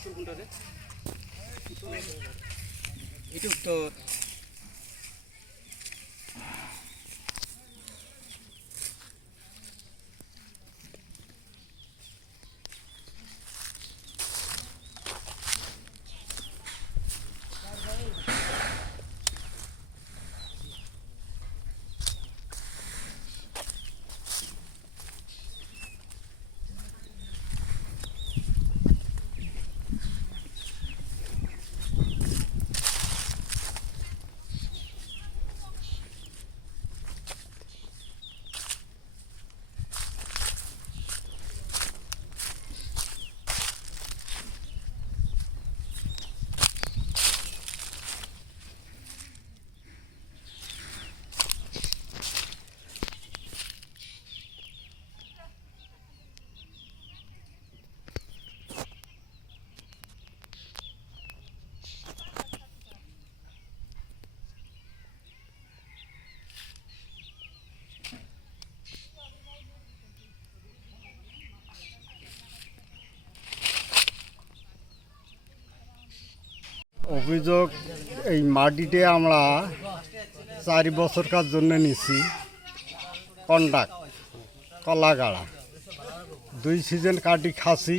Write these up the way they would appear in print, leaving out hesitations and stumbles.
উত্তর কোনটা রে? এটা উত্তর। অভিযোগ এই মাটিতে আমরা 4 বছরকার জন্য নিছি কন্ডাক্ট কলাগাড়া 2 সিজন কাটি খাসি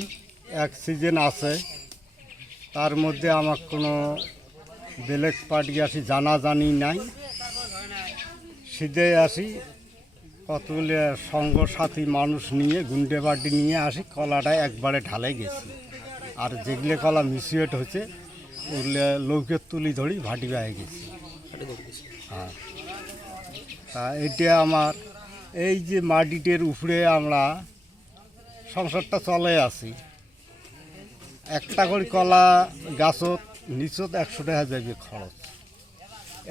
1 সিজন আছে তার মধ্যে আমার কোনো বেলেগ পার্টি আসি জানাজানি নাই সিধে আসি কতগুলো সঙ্গ সাথী মানুষ নিয়ে গুন্ডে পার্টি নিয়ে আসি কলাটা একবারে ঢালে গেছি আর যেগুলো কলা মিসিয়েট হচ্ছে ওগুলো লৌকের তুলি ধরি ভাটি হয়ে গেছি। হ্যাঁ, তা এটা আমার এই যে মাটিটের উপরে আমরা সংসারটা চলে আছি একটা করে কলা গাছত নিচত 100 টাকা যাবে খরচ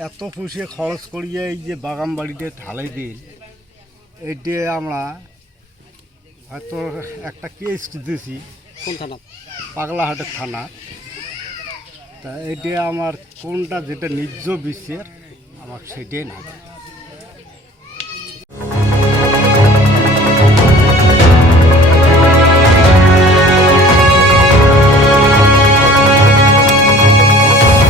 এত পুষিয়ে খরচ করিয়ে এই যে বাগান বাড়িতে ঢালাই দিই এইটা আমরা হয়তো একটা কেস দিয়েছি কোন থানা? পাগলাহাটের থানা। তা এটা আমার কোনটা যেটা নিজ বিশ্বের আমার সেটাই না।